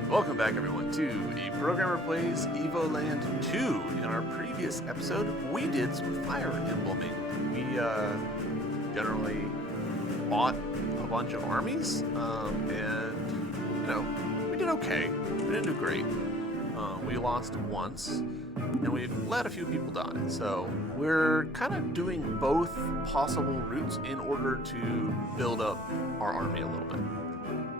Alright, welcome back everyone to A Programmer Plays Evoland 2. In our previous episode, we did some fire embleming. We generally bought a bunch of armies, and, you know, we did okay. We didn't do great. We lost once, and we've let a few people die. So we're kind of doing both possible routes in order to build up our army a little bit.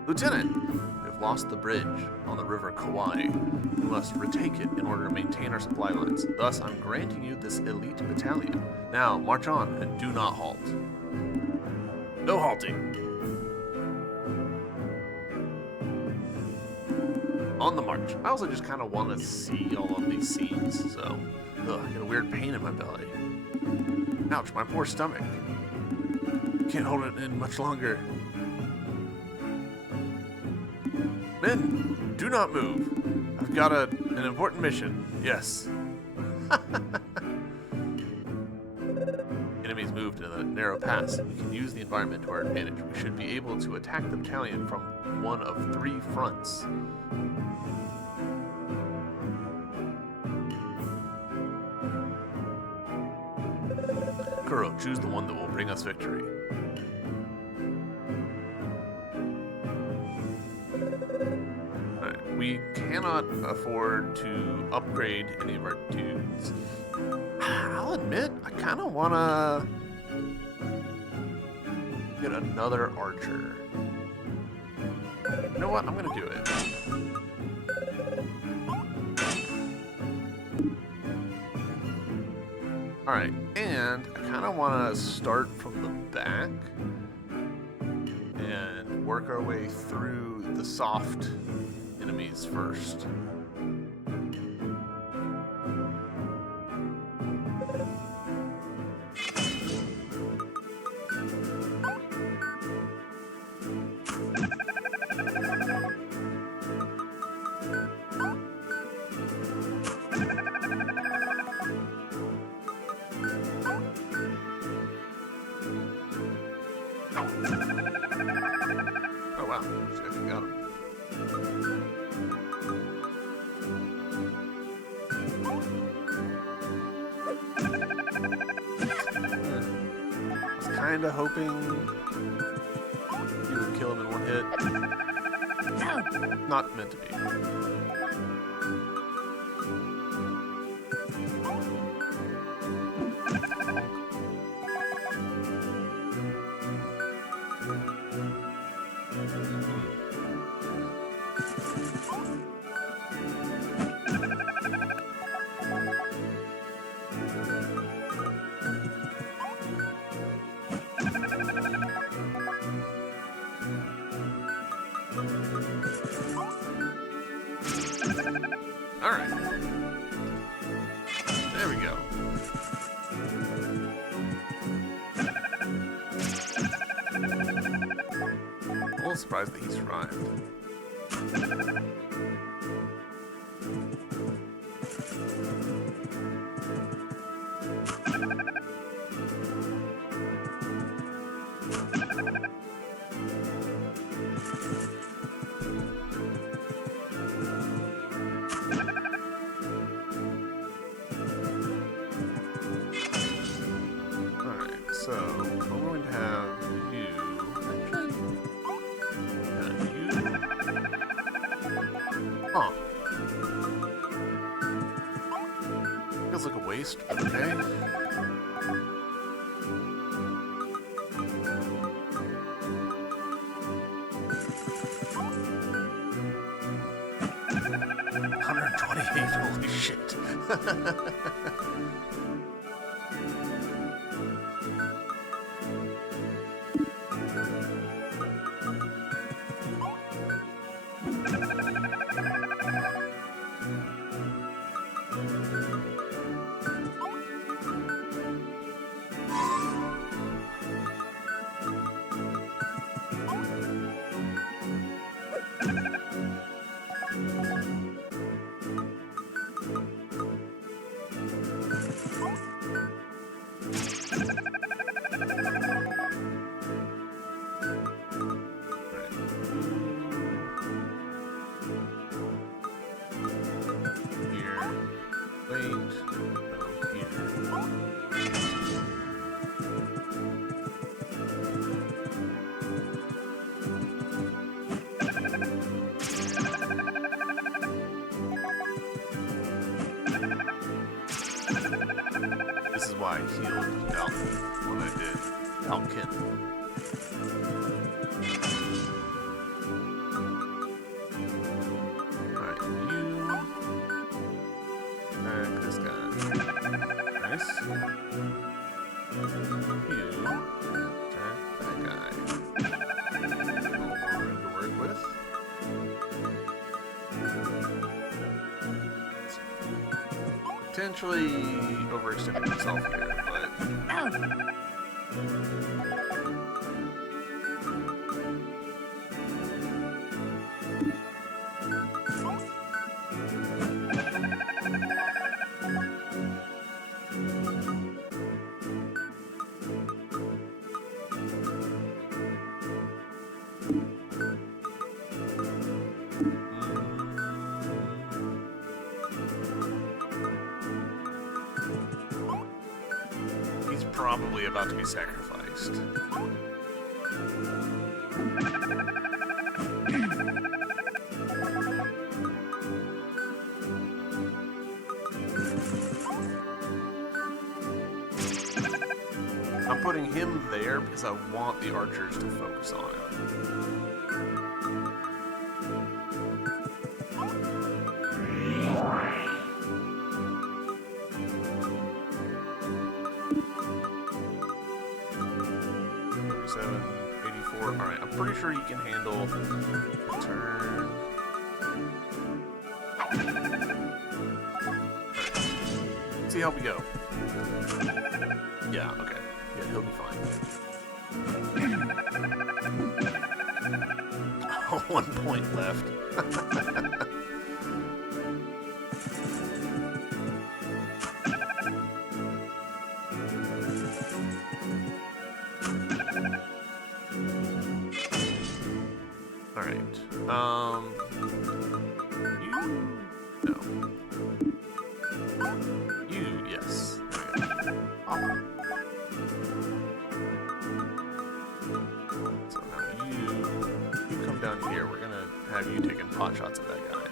Lieutenant, we've lost the bridge on the river Kauai. We must retake it in order to maintain our supply lines. Thus, I'm granting you this elite battalion. Now, march on and do not halt. No halting. On the march. I also just kind of want to see all of these scenes, so I get a weird pain in my belly. Ouch, my poor stomach. Can't hold it in much longer. Men, do not move. I've got an important mission. Yes. Enemies moved in a narrow pass. We can use the environment to our advantage. We should be able to attack the battalion from one of 3 fronts. Kuro, choose the one that will bring us victory. We cannot afford to upgrade any of our dudes. I'll admit, I kind of want to get another archer. You know what? I'm going to do it. Alright, and I kind of want to start from the back and work our way through the soft enemies first. Oh wow, she actually got him. Kinda hoping you would kill him in one hit. Not meant to be. Alright. There we go. I'm a little surprised that he survived. So, I'm going to have you. You. Huh. Feels like a waste, okay? $128, holy shit. potentially overextending myself here, but... Probably about to be sacrificed. I'm putting him there because I want the archers to focus on him. Alright, I'm pretty sure he can handle the turn. Let's see how we go. Yeah, okay. Yeah, he'll be fine. Oh, 1 point left. Pot shots at that guy.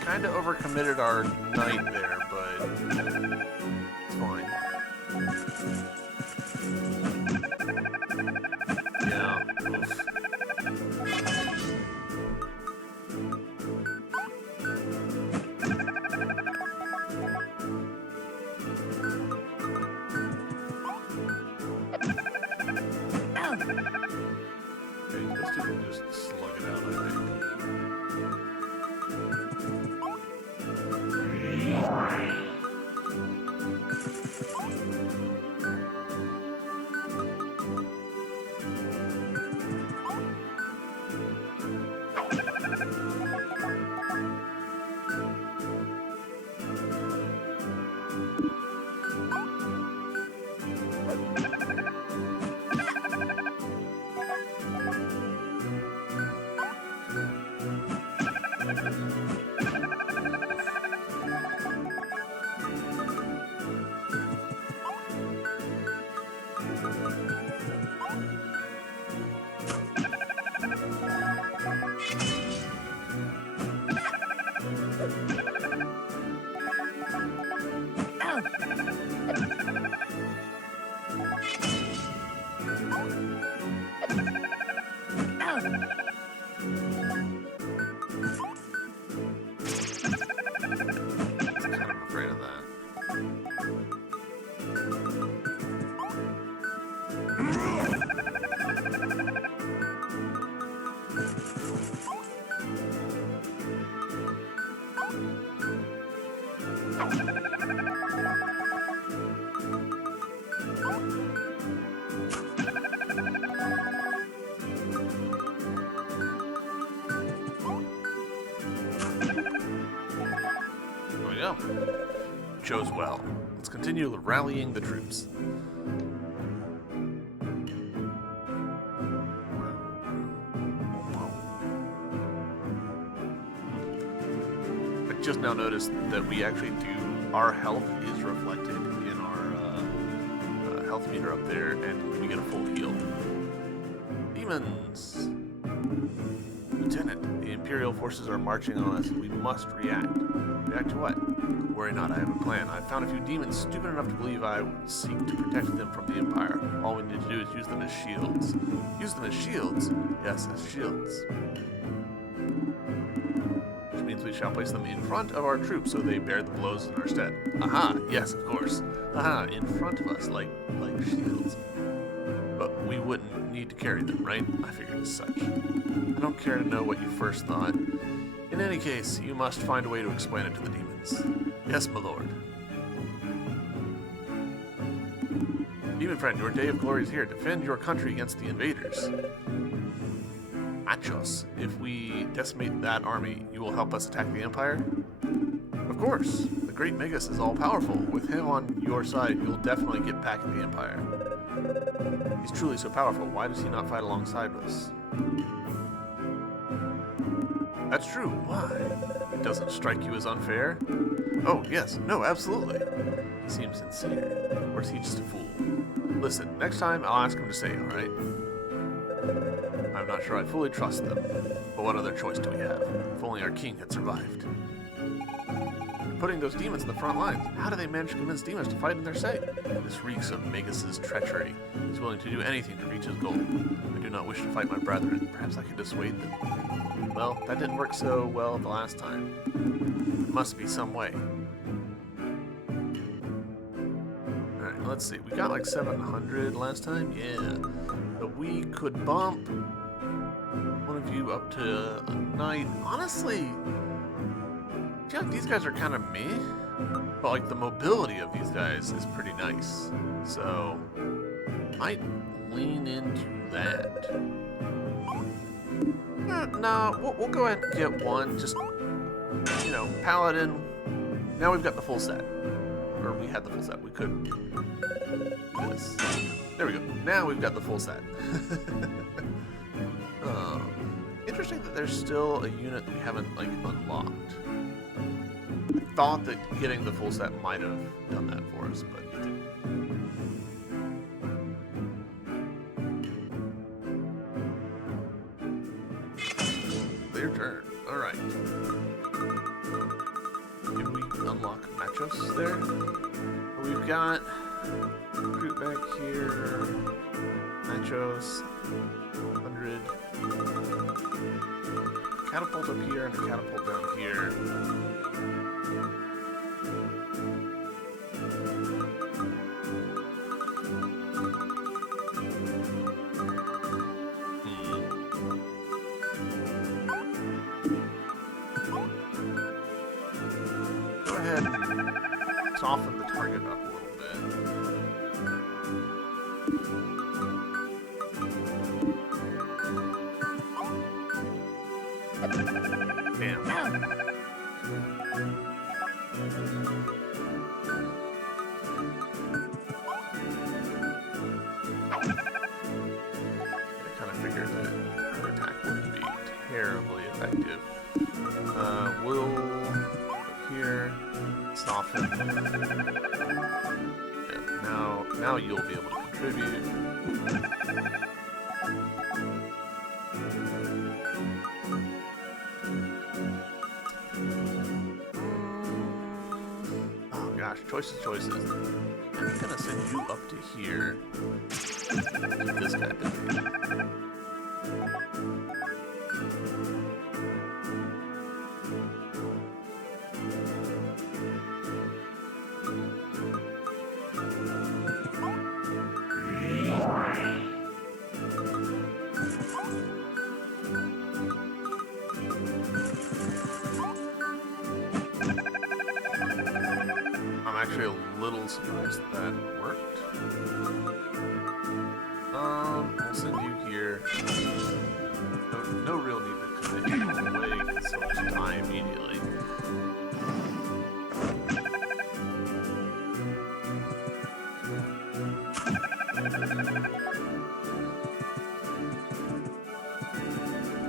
Kind of overcommitted our knight there, but it's fine. Yeah. Oof. Okay, those two can just slug it out, I think. There we go. Chose well. Let's continue rallying the troops. just now noticed that we actually do, our health is reflected in our health meter up there, and we get a full heal. Demons! Lieutenant, the Imperial forces are marching on us. We must react. React to what? Worry not, I have a plan. I found a few demons stupid enough to believe I would seek to protect them from the Empire. All we need to do is use them as shields. Use them as shields? Yes, as shields. Which means we shall place them in front of our troops so they bear the blows in our stead. Aha, yes, of course. Aha, in front of us, like shields. But we wouldn't need to carry them, right? I figured as such. I don't care to know what you first thought. In any case, you must find a way to explain it to the demons. Yes, my lord. Demon friend, your day of glory is here. Defend your country against the invaders. Machos, if we decimate that army, you will help us attack the Empire? Of course. The great Magus is all-powerful. With him on your side, you'll definitely get back at the Empire. He's truly so powerful. Why does he not fight alongside us? That's true. Why? It doesn't strike you as unfair? Oh, yes. No, absolutely. He seems sincere. Or is he just a fool? Listen, next time I'll ask him to stay, alright? I'm not sure I fully trust them. But what other choice do we have? If only our king had survived. Putting those demons in the front lines. How do they manage to convince demons to fight in their side? This reeks of Magus's treachery. He's willing to do anything to reach his goal. I do not wish to fight my brethren. Perhaps I can dissuade them. Well, that didn't work so well the last time. There must be some way. Alright, let's see. We got like 700 last time? Yeah. But we could bump one of you up to a 9. Honestly, I feel like these guys are kind of meh. But like the mobility of these guys is pretty nice. So, might lean into that. No, we'll go ahead and get one. Just, you know, Paladin. Now we've got the full set. Or we had the full set. We could do this. There we go. Now we've got the full set. Interesting that there's still a unit that we haven't, like, unlocked. I thought that getting the full set might have done that for us, but it didn't. Clear turn. Alright. Can we unlock Machos there? We've got recruit back here. Machos. 100. Catapult up here and a catapult down here. Go ahead and soften the target up a little bit. Damn. I kind of figured that her attack wouldn't be terribly effective. We'll go here, soften. Yeah, now you'll be able to contribute. Choices. I'm gonna send you up to here. Keep this guy busy. Actually a little surprised that worked. We'll send you here. No real need to commit you away so much time immediately.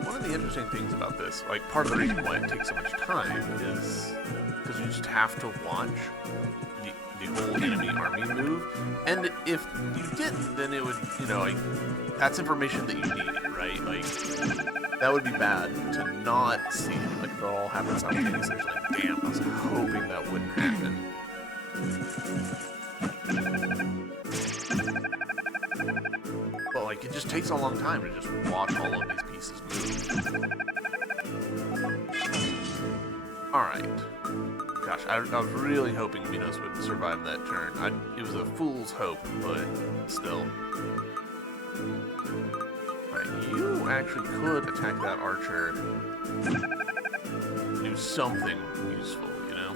One of the interesting things about this, like part of the reason why it takes so much time is because you just have to watch the whole enemy army move, and if you didn't, then it would, you know, like, that's information that you need, right? Like, that would be bad to not see it, like, they'll all happen simultaneously. Like, damn, I was hoping that wouldn't happen. But, like, it just takes a long time to just watch all of these pieces move. Alright. Gosh, I was really hoping Minos would survive that turn. It was a fool's hope, but still. Alright, you actually could attack that archer. Do something useful, you know?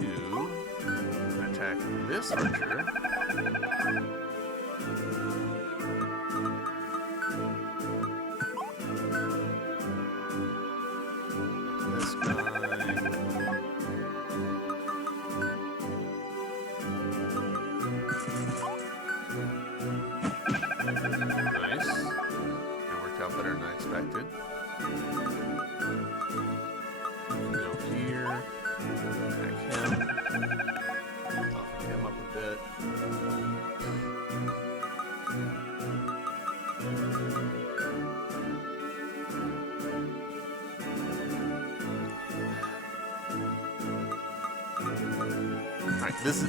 You attack this archer.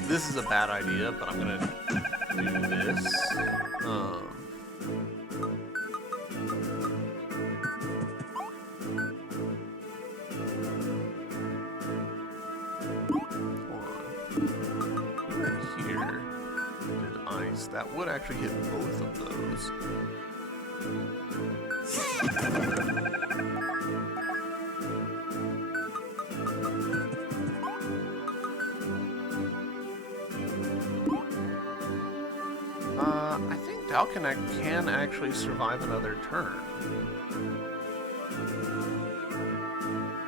This is a bad idea, but I'm gonna do this. Here did ice. That would actually hit both of those. I think Dalconnect can actually survive another turn.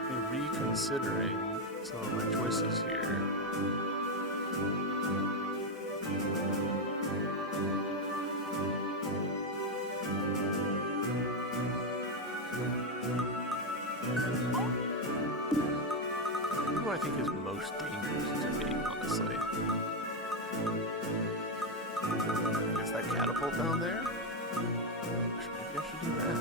I'm reconsidering some of my choices here. Who do I think is most dangerous to me, honestly? That catapult down there? Maybe I should do that.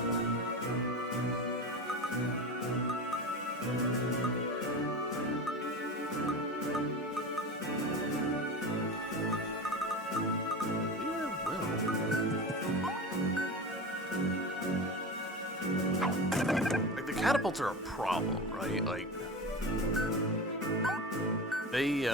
Yeah, well. Like, the catapults are a problem, right? Like, they,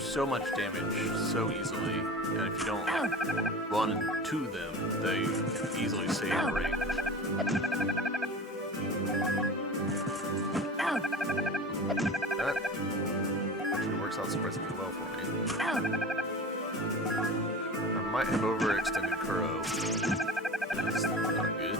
so much damage so easily, and if you don't run to them, they can easily save range. That actually works out surprisingly well for me. I might have overextended Kuro. That's not good.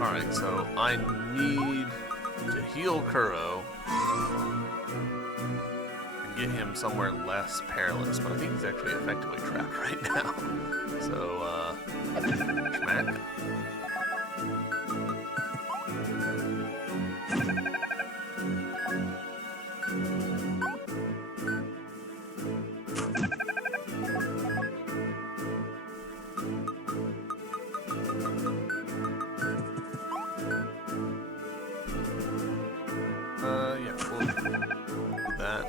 Alright, so I need to heal Kuro and get him somewhere less perilous, but I think he's actually effectively trapped right now. So, smack. Yeah, we'll do that.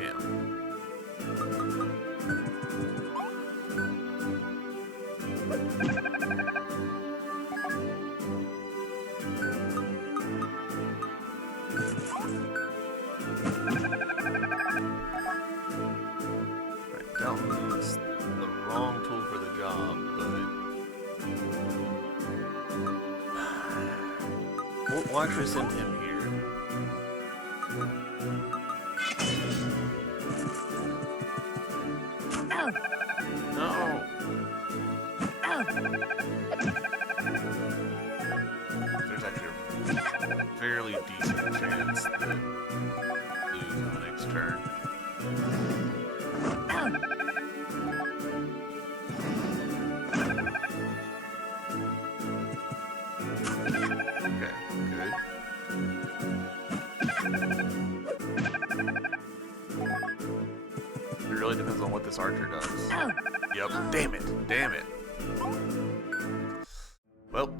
Yeah. we'll actually send him here. No. There's actually a fairly decent chance that we lose on the next turn. Okay, good. It really depends on what this archer does. Yep. Damn it. Damn it. Well,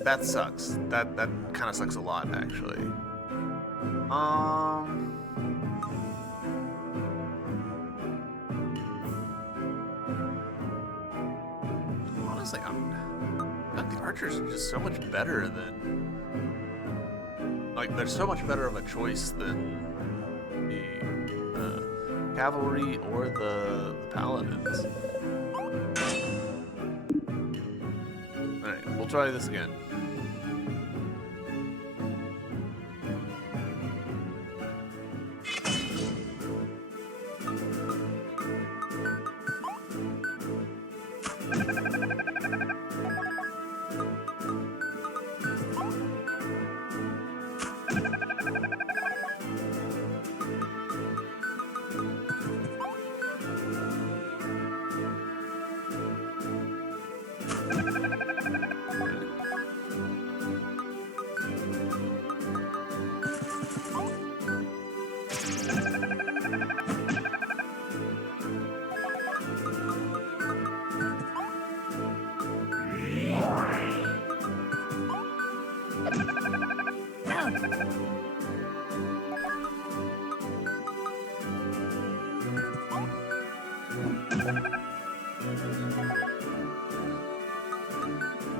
that sucks. That kind of sucks a lot, actually. Honestly, like the archers are just so much better than, like, they're so much better of a choice than the cavalry or the paladins. Alright, we'll try this again.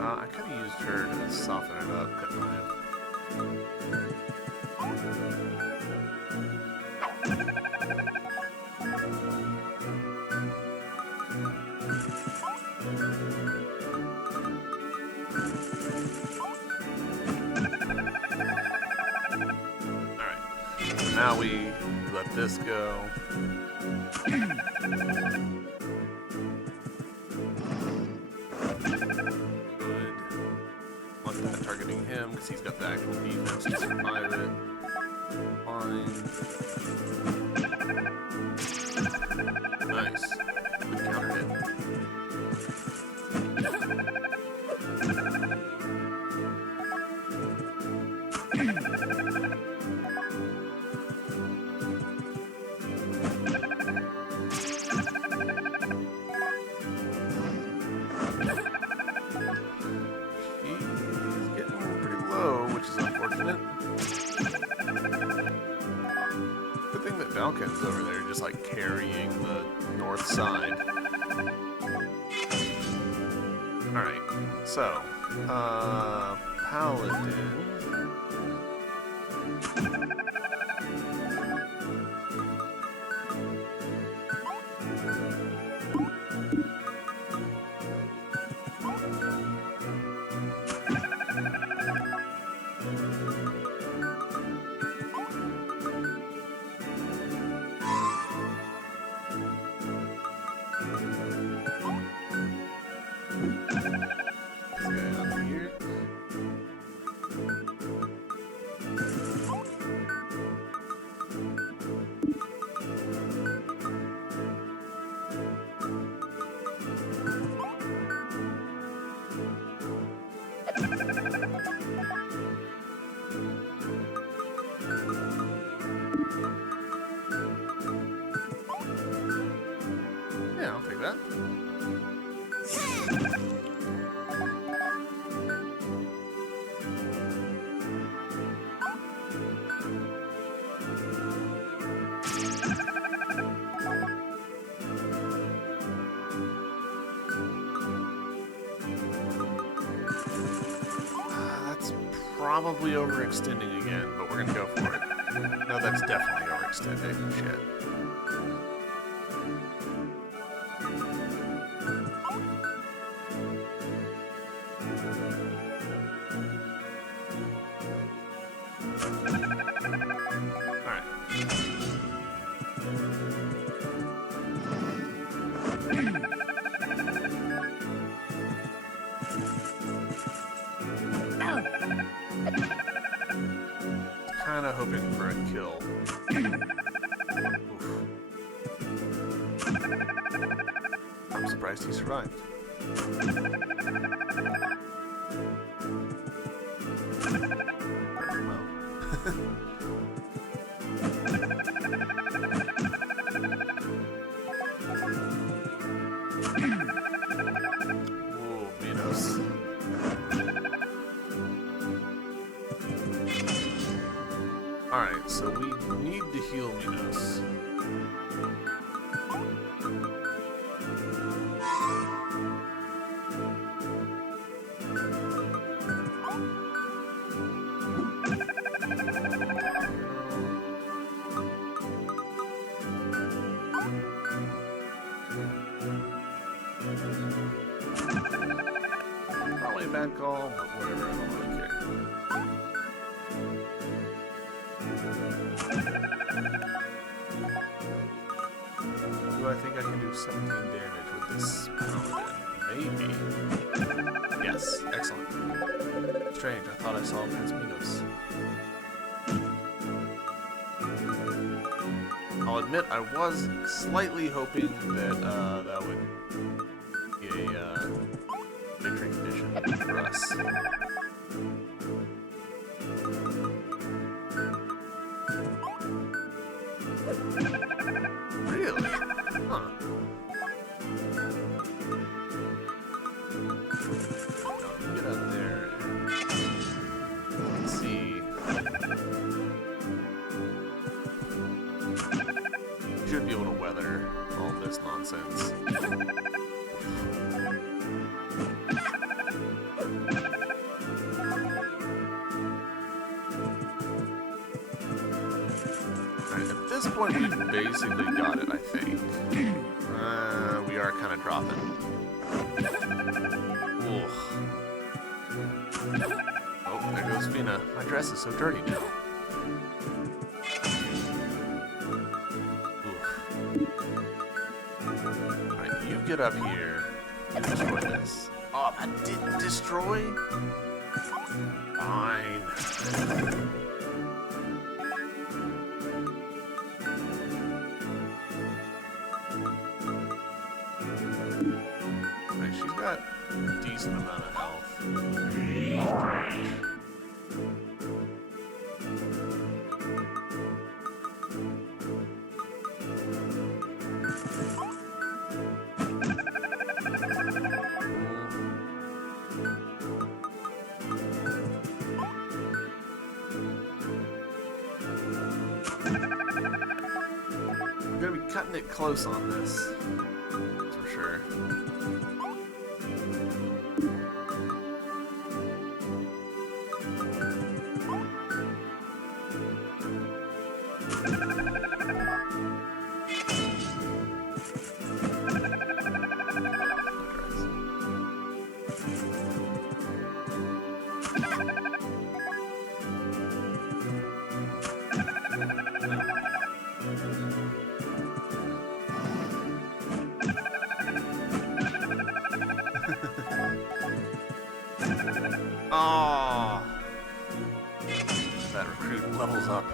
I could have used her to soften it up, couldn't I? Alright, so now we let this go. Targeting him because he's got the actual defense to survive it. Fine. Nice. Good counter hit. Falcons over there just like carrying the north side. Alright, so Paladin. Yeah, I'll take that. That's probably overextending again, but we're gonna go for it. No, that's definitely overextending. Shit. kind of hoping for a kill. Oof. I'm surprised he survived. Very well. Whoa, Minos. Alright, so we need to heal Minos. Probably a bad call, but whatever, I don't really care. Do I think I can do 17 damage with this paladin? Maybe. Yes, excellent. Strange, I thought I saw Prince Minos. I'll admit I was slightly hoping that that would be a victory condition for us. Really? Huh. No, get up there and see. Should be able to weather all this nonsense. Alright, at this point we've basically got it, I think. We are kind of dropping. Ugh. Oh, there goes Vina. My dress is so dirty now. Get up here and destroy this. Oh, that didn't destroy? Fine. Right, she's got a decent amount of health. We're gonna be cutting it close on this, for sure. Oh, that recruit levels up.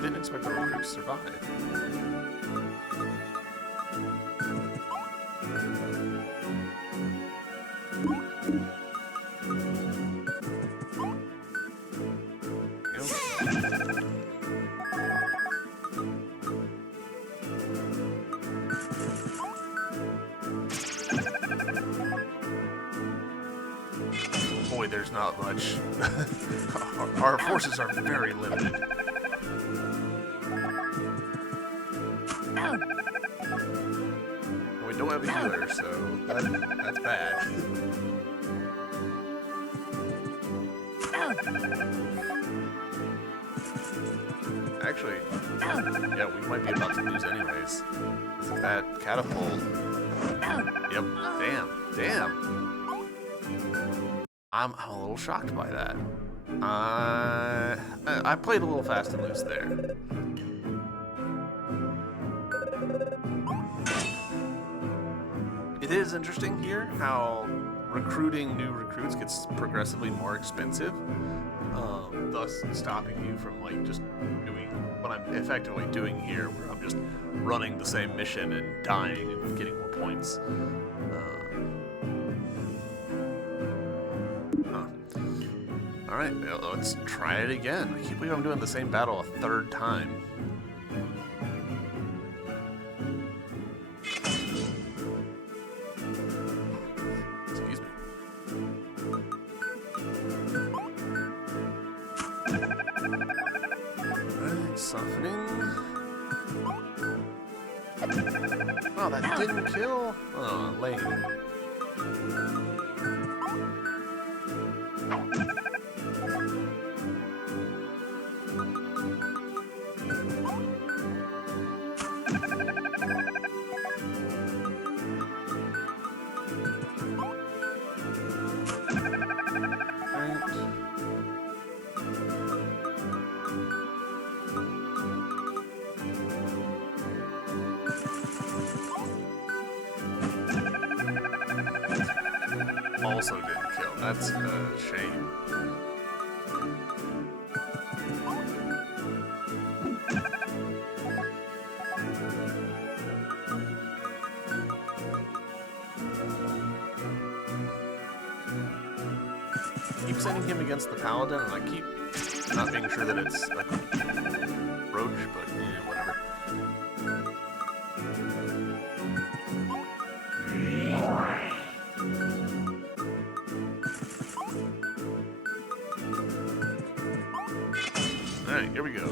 Didn't expect the recruit to survive. Boy, there's not much. Our forces are very limited. We don't have a healer, so that's bad. Actually, yeah, we might be about to lose anyways. That catapult. Yep. Damn. I'm a little shocked by that. I played a little fast and loose there. It is interesting here how recruiting new recruits gets progressively more expensive, thus stopping you from like just doing what I'm effectively doing here, where I'm just running the same mission and dying and getting more points. Alright, let's try it again. I can't believe I'm doing the same battle a third time. Excuse me. Alright, softening. Oh, that didn't kill? Oh, lame. Also didn't kill. That's a shame. Keep sending him against the paladin, and I keep not being sure that it's a roach, but yeah, whatever. Alright, here we go.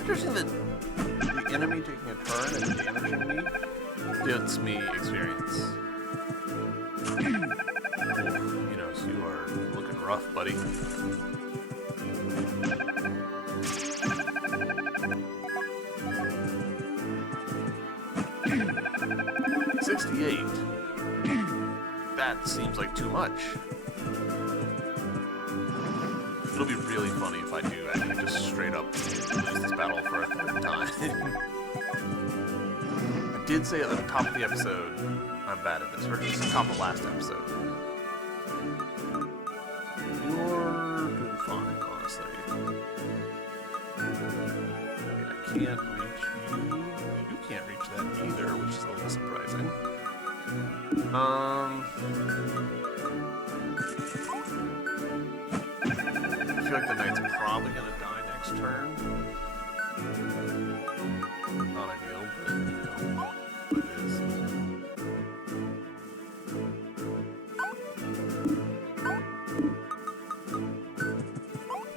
Interesting that the enemy taking a turn and damaging me gets me experience. You know, so you are looking rough, buddy. That seems like too much. It'll be really funny if I do actually just straight up lose this battle for a third time. I did say at the top of the episode, I'm bad at this, or at least the top of last episode. You're doing fine, honestly. I can't reach you. You can't reach that either, which is a little surprising. I feel like the knight's probably gonna die next turn. Not ideal, but you know what it is.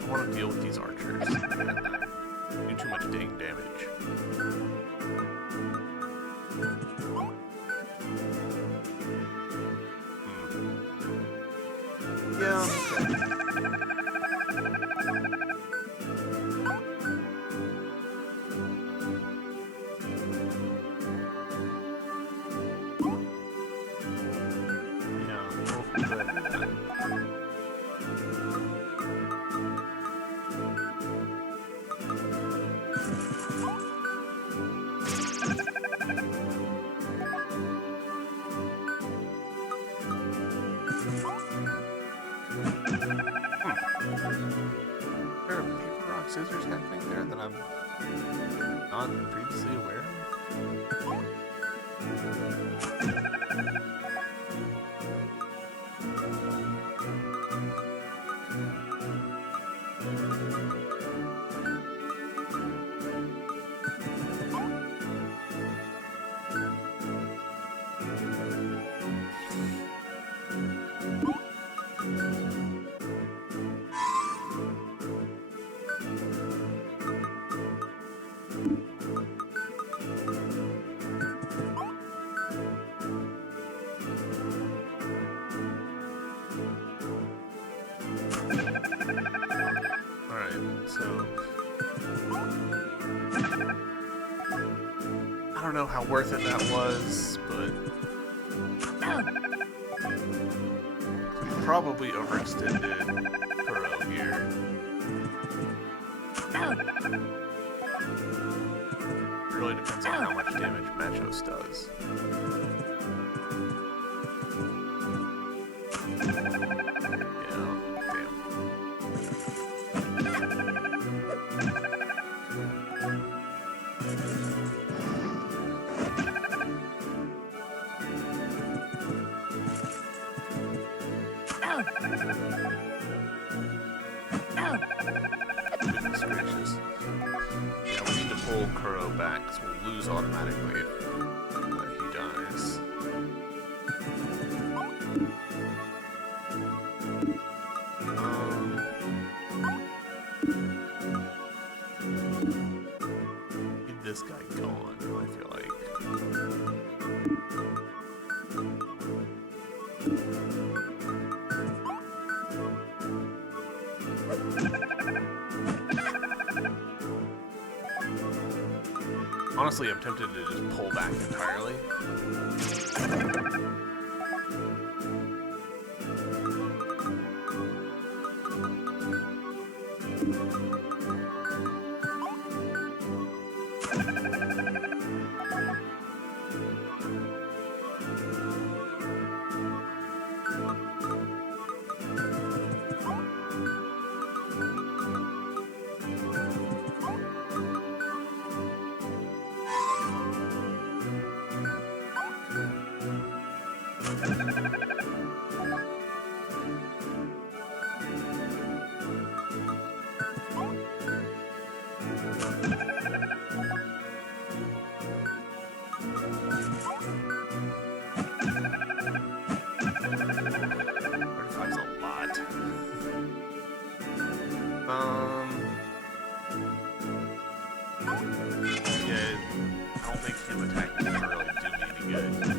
I want to deal with these archers and do too much dang damage. Yeah, okay. There are paper, rock, scissors happening there that I'm not previously aware of. So I don't know how worth it that was, but probably overextended Kuro here. Nachos does. Yeah, damn. Goodness gracious. Yeah, we need to pull Kuro back because we'll lose automatically if he dies. Get this guy gone, I feel like. Honestly, I'm tempted to just pull back entirely. Yeah, I don't think him attacking him really do me any good.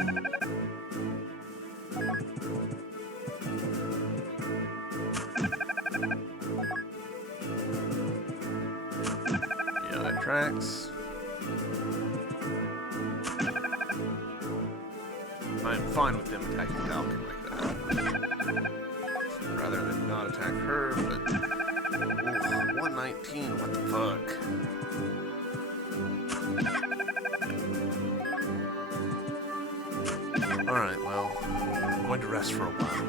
Yeah, that tracks. I'm fine with them attacking Falcon like that. Rather than not attack her, but... Ooh, 119, what the fuck? Alright, well, I'm going to rest for a while.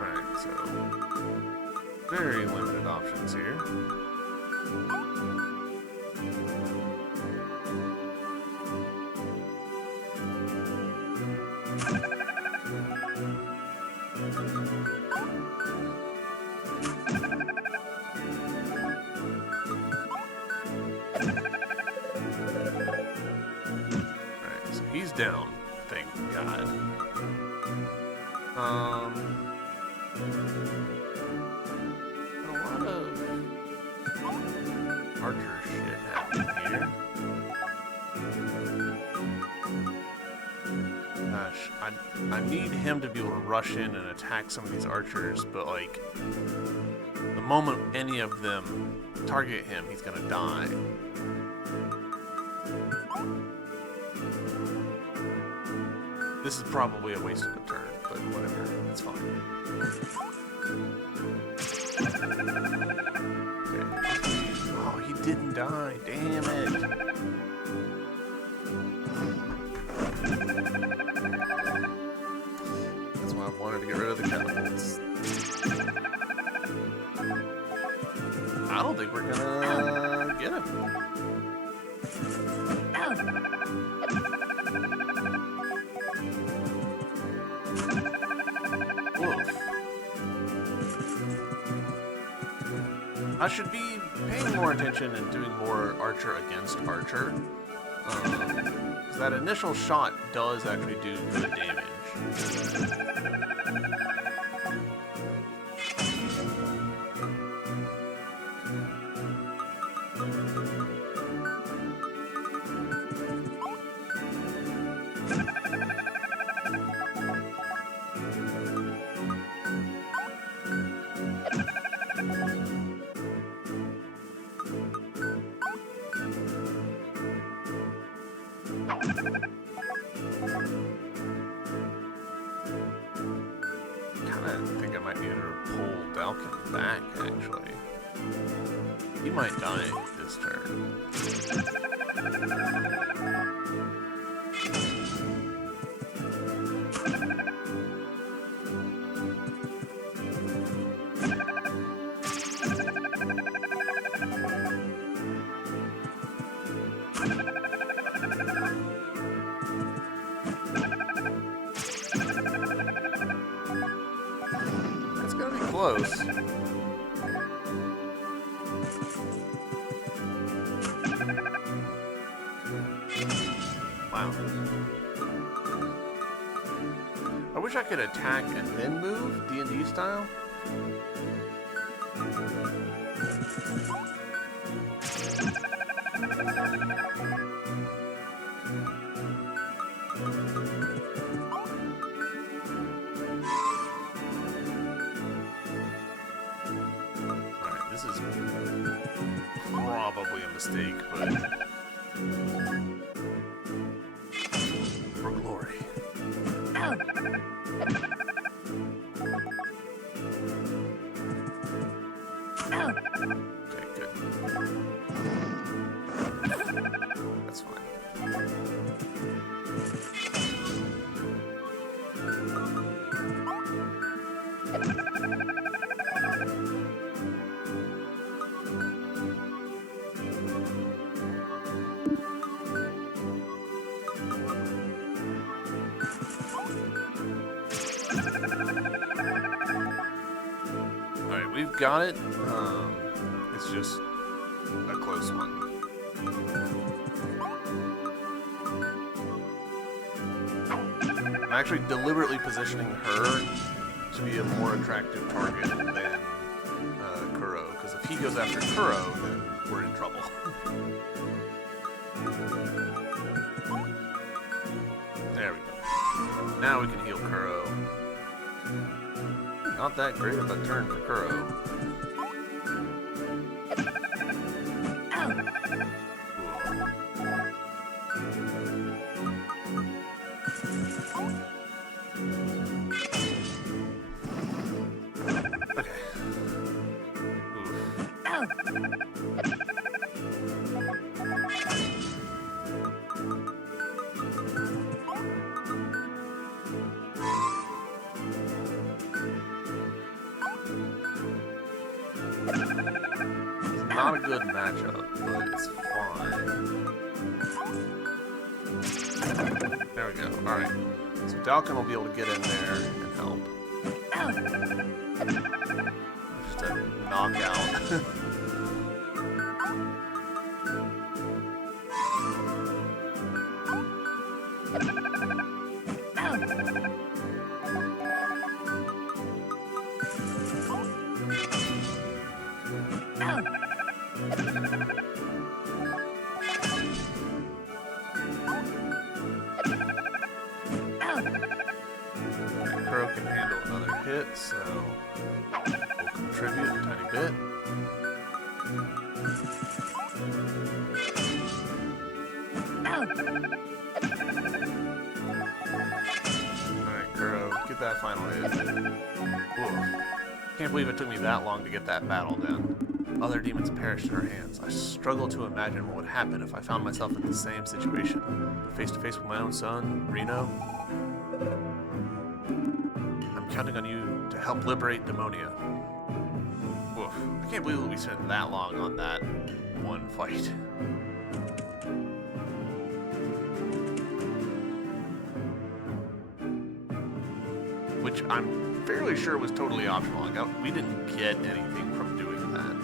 Alright, so... very limited options here. He's down, thank God. A lot of archer shit happening here. Gosh, I need him to be able to rush in and attack some of these archers, but like, the moment any of them target him, he's gonna die. This is probably a waste of a turn, but whatever, it's fine. Okay. Oh, he didn't die, damn it. That's why I wanted to get rid of the catapults. I don't think we're gonna get him. I should be paying more attention and doing more archer against archer. Because that initial shot does actually do good damage. I think I might need to pull Dalkin back, actually. He might die this turn. It's gonna be close. Wow. I wish I could attack and then move, D&D style. Alright, this is probably a mistake, but for glory. Okay, good. That's fine. Alright, we've got it. It's just a close one. I'm actually deliberately positioning her to be a more attractive target than Kuro, because if he goes after Kuro, then we're in trouble. There we go. Now we can heal Kuro. Not that great of a turn for Kuro. Okay. It's not a good matchup, but it's fine. There we go. Alright. So Dalkin will be able to get in there and help. Just a knockout. Kuro can handle another hit, so we'll contribute a tiny bit. Alright, Kuro, get that final hit. Whoa. Can't believe it took me that long to get that battle done. Other demons perished in her hands. I struggle to imagine what would happen if I found myself in the same situation. Face to face with my own son, Reno. I'm counting on you to help liberate Demonia. Woof. I can't believe we spent that long on that one fight. Which I'm fairly sure was totally optional. Like, we didn't get anything from doing that.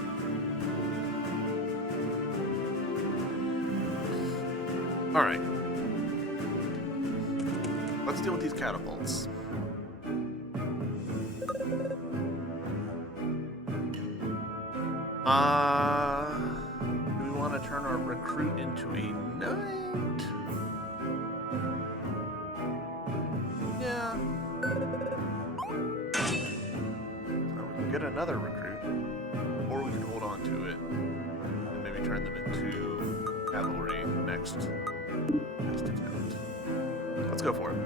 Alright. Let's deal with these catapults. Do we want to turn our recruit into a knight? Yeah. So we can get another recruit, or we can hold on to it and maybe turn them into cavalry next attempt. Let's go for it.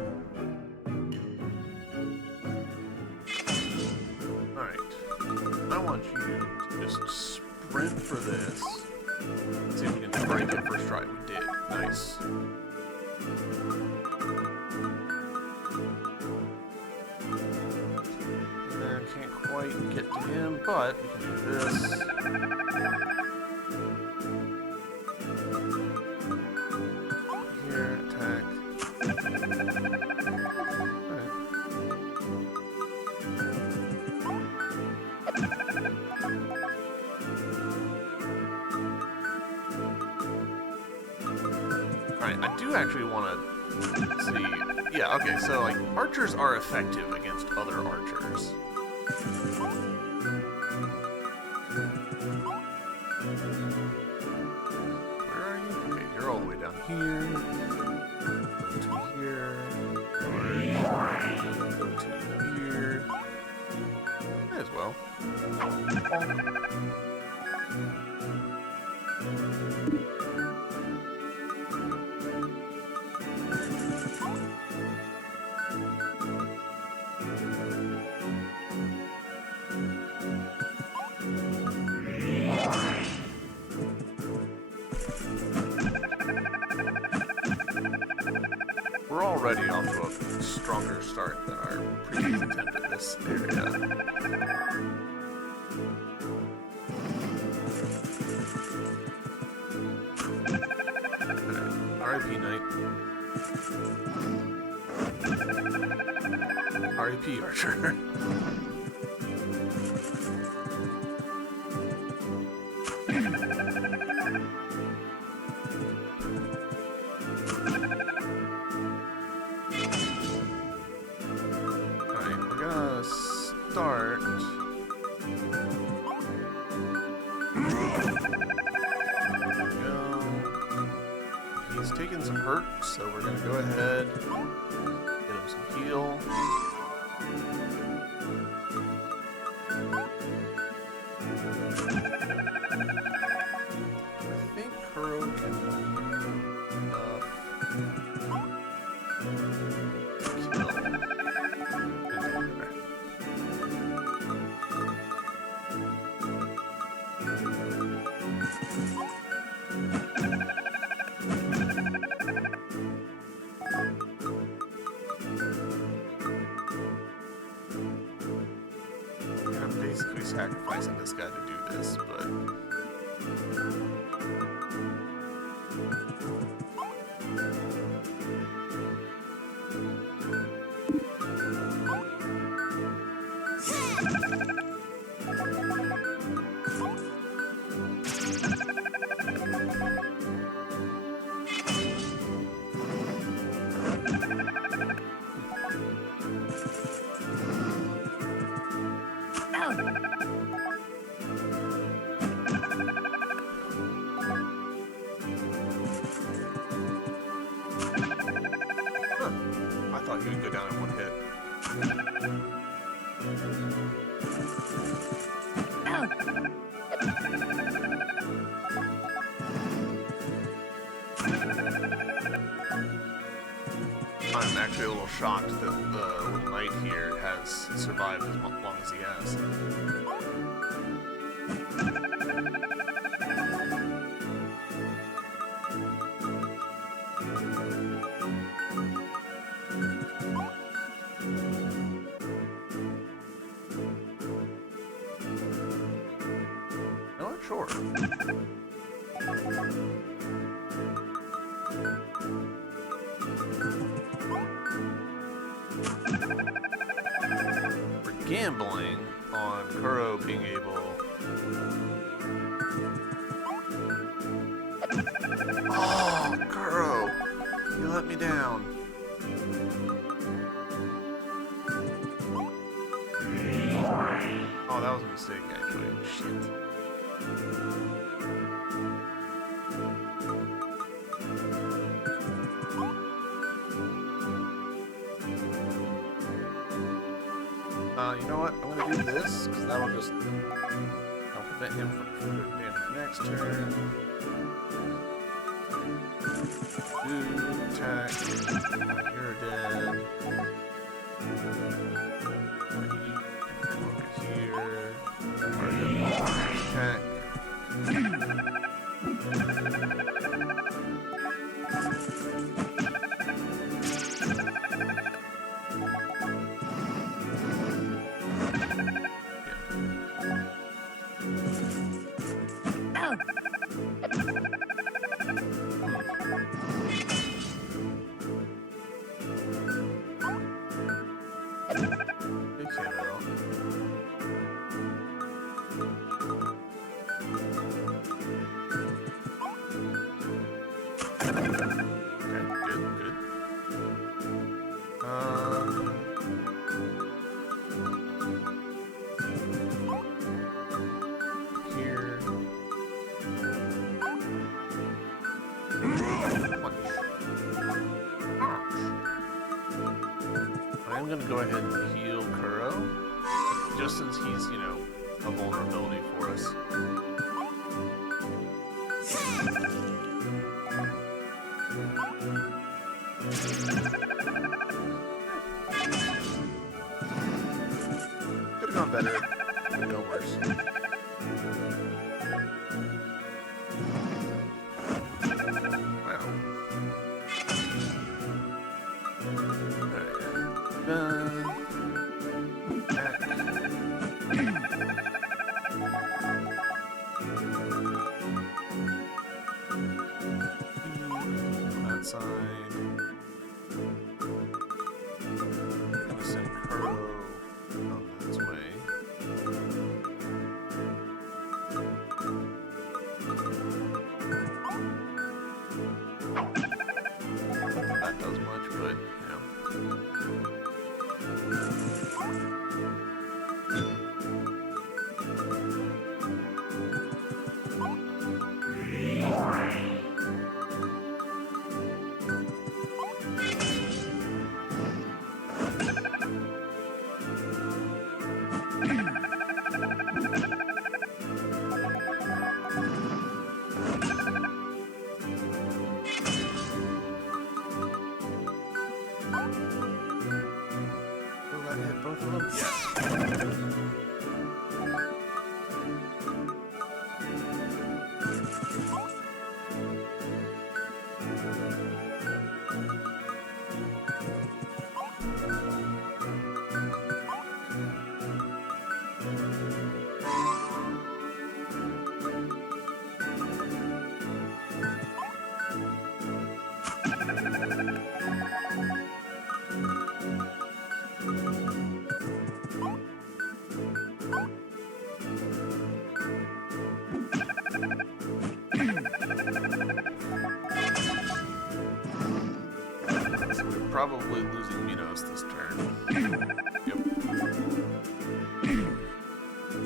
Alright. I want you to just sprint for this. Let's see if we can break it first try. We did. Nice. And can't quite get to him, but we can do this. Here, attack. Alright, I do actually want to see. Yeah, okay, so like archers are effective against other archers. Where are you? Okay, you're all the way down here. Go to here. Go to here. May as well. We're already off to a stronger start than our previous attempt at this area. R.I.P. Knight. R.I.P. Archer. Start. There we go. He's taking some hurt, so we're gonna go ahead, get him some heal. I think Kuro can do enough to kill. I'm basically sacrificing this guy to do this, but I thought he would go down in one hit. I'm actually a little shocked that the little knight here has survived as long as he has. Sure. We're gambling on Kuro being able... Oh, Kuro! You let me down. Oh, that was a mistake, actually. Shit. You know what? I'm gonna do this, because that'll just help prevent him from doing damage next turn. Do attack. You're dead. Over here. Attack. go ahead and heal Kuro, just since he's, you know, a vulnerability for us. Could have gone better, could have gone worse. Probably losing Minos this turn. Yep.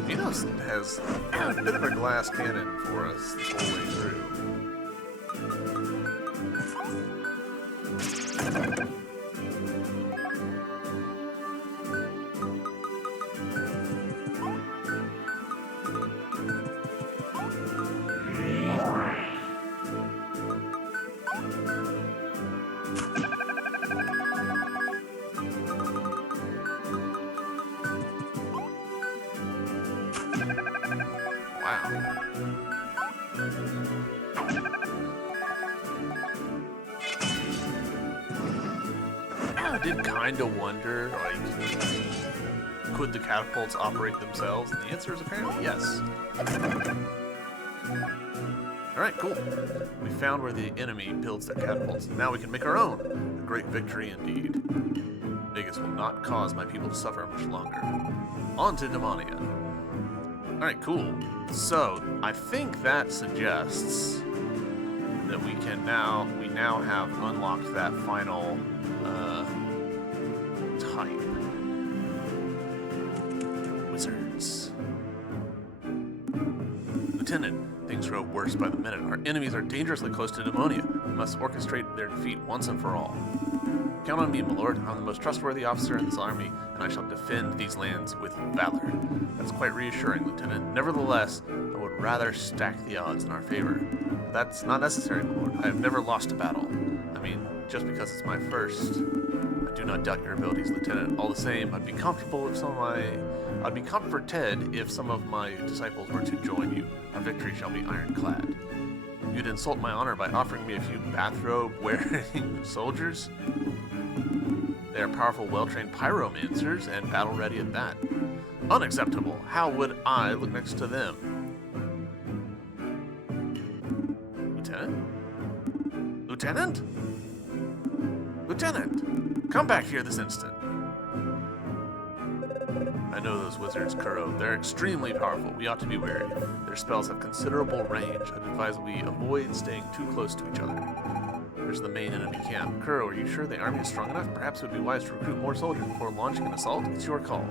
Minos has a bit of a glass cannon for us the whole way through. I did kind of wonder, like, could the catapults operate themselves? And the answer is apparently yes. Alright, cool. We found where the enemy builds their catapults. Now we can make our own. A great victory indeed. Vegas will not cause my people to suffer much longer. On to Demonia. Alright, cool. So, I think that suggests that we now have unlocked that final type. Wizards. Lieutenant, things grow worse by the minute. Our enemies are dangerously close to Demonia. We must orchestrate their defeat once and for all. Count on me, my lord. I'm the most trustworthy officer in this army, and I shall defend these lands with valor. That's quite reassuring, Lieutenant. Nevertheless, I would rather stack the odds in our favor. But that's not necessary, my lord. I have never lost a battle. I mean, just because it's my first. I do not doubt your abilities, Lieutenant. All the same, I'd be comforted if some of my disciples were to join you. Our victory shall be ironclad. You'd insult my honor by offering me a few bathrobe-wearing soldiers? They are powerful, well-trained pyromancers, and battle-ready at that. Unacceptable. How would I look next to them? Lieutenant? Lieutenant? Lieutenant! Come back here this instant. I know those wizards, Kuro. They're extremely powerful. We ought to be wary. Their spells have considerable range. I'd advise we avoid staying too close to each other. There's the main enemy camp. Kuro, are you sure the army is strong enough? Perhaps it would be wise to recruit more soldiers before launching an assault? It's your call.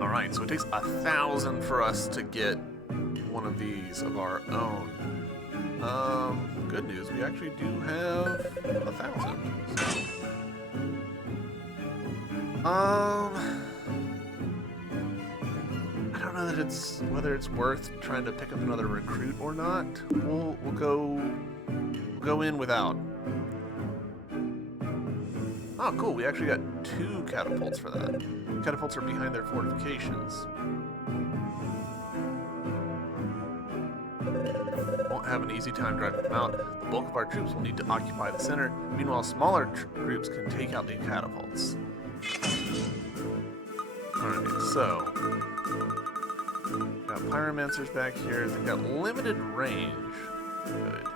Alright, so it takes 1,000 for us to get one of these of our own. Good news, we actually do have 1,000. I don't know that whether it's worth trying to pick up another recruit or not. We'll go in without. Oh, cool. We actually got 2 catapults for that. Catapults are behind their fortifications. Won't have an easy time driving them out. The bulk of our troops will need to occupy the center. Meanwhile, smaller groups can take out the catapults. Alright, so got pyromancers back here. They've got limited range. Good.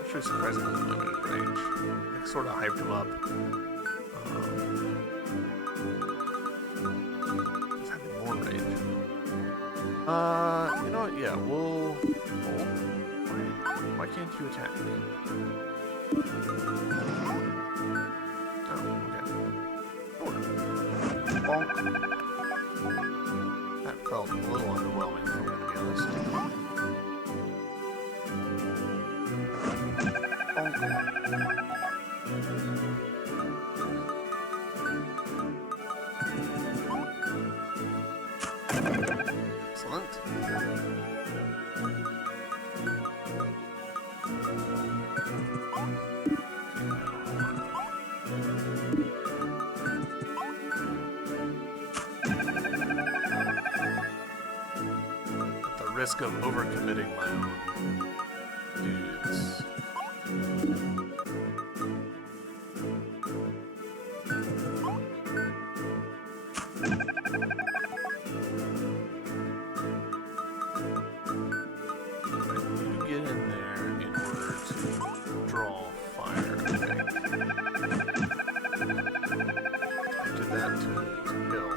Actually, surprisingly limited range. I sort of hyped him up. Just having more range. You know what? Yeah, we'll hold. Why can't you attack me? Oh, okay. Sure. Bonk. That felt a little underwhelming, if I'm going to be honest. Bonk. Excellent. At the risk of overcommitting my own dudes. Get in there in order to draw fire, I think. I did that to kill.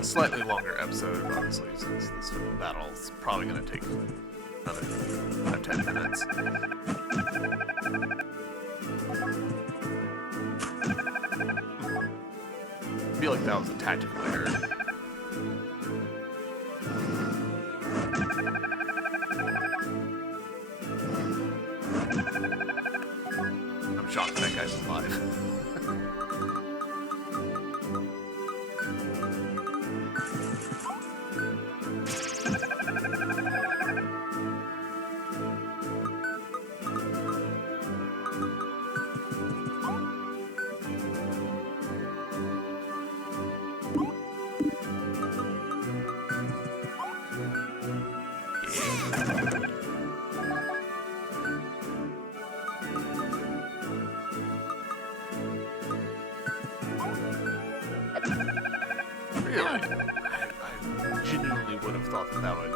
Slightly longer episode, obviously, since this battle's probably going to take another 5-10 minutes. I feel like that was a tactical error. I'm shocked that guy's alive. Really? I genuinely would have thought that would...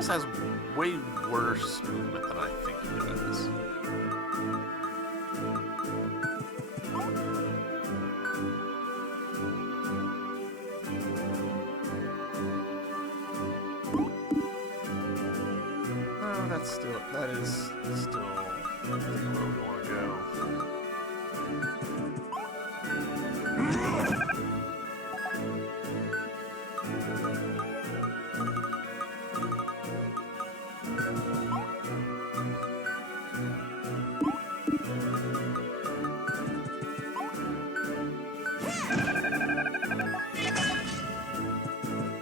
Samus has way worse movement than I think he does. Oh, that is still where we want to go.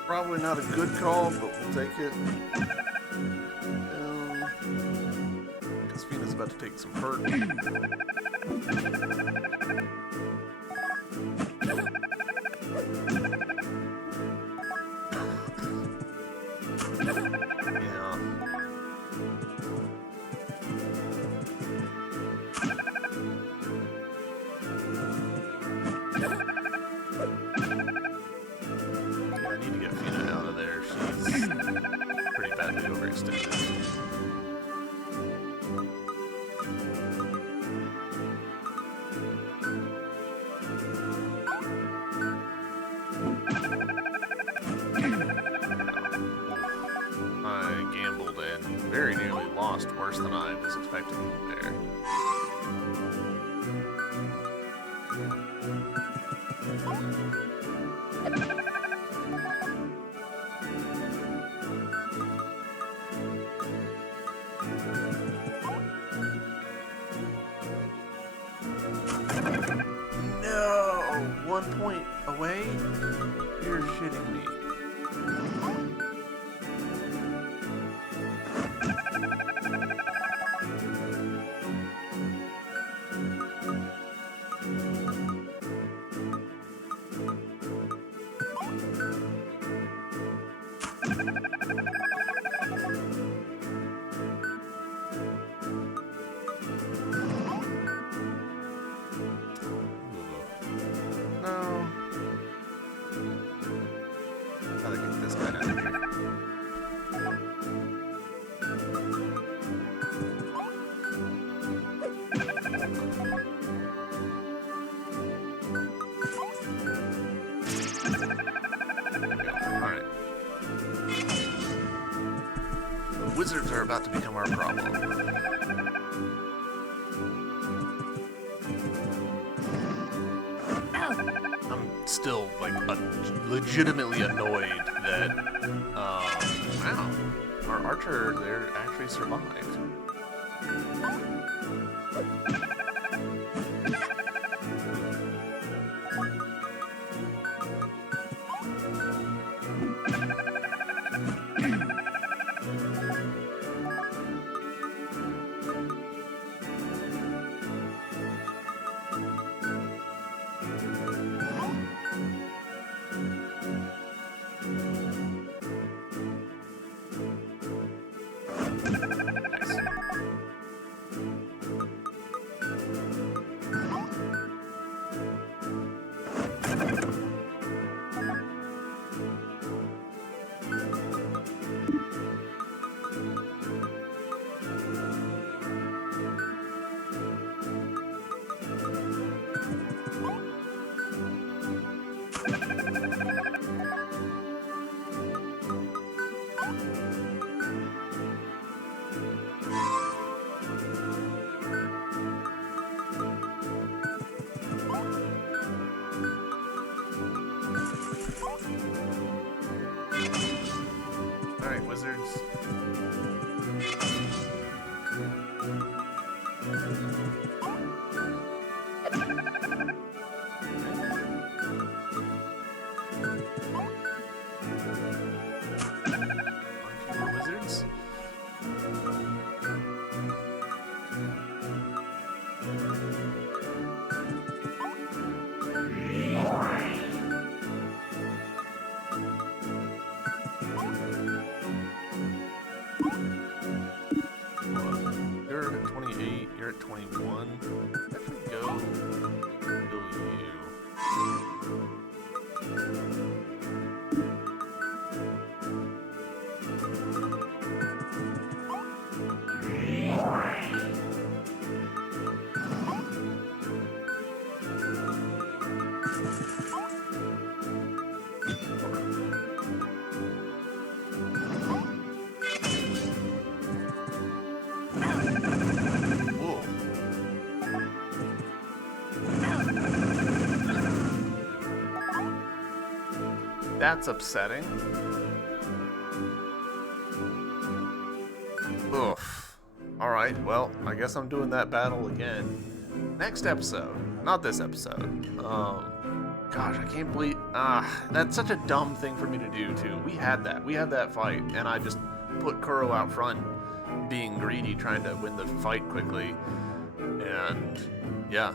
Probably not a good call, but we'll take it. Because Fina's about to take some hurt. Very nearly lost, worse than I was expecting there. No! 1 point away? You're shitting me. Wizards are about to become our problem. I'm still, like, legitimately annoyed that, wow, our archer there actually survived. Alright, wizards. Wizards. You're at 28, you're at 21. I should go kill you. That's upsetting. Oof. Alright, well, I guess I'm doing that battle again. Next episode. Not this episode. Gosh, I can't believe... that's such a dumb thing for me to do, too. We had that fight, and I just put Kuro out front, being greedy, trying to win the fight quickly. And, yeah.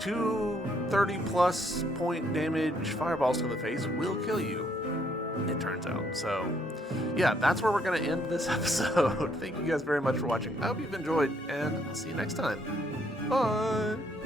2 30-plus point damage fireballs to the face will kill you, it turns out. So, yeah, that's where we're going to end this episode. Thank you guys very much for watching. I hope you've enjoyed, and I'll see you next time. Bye!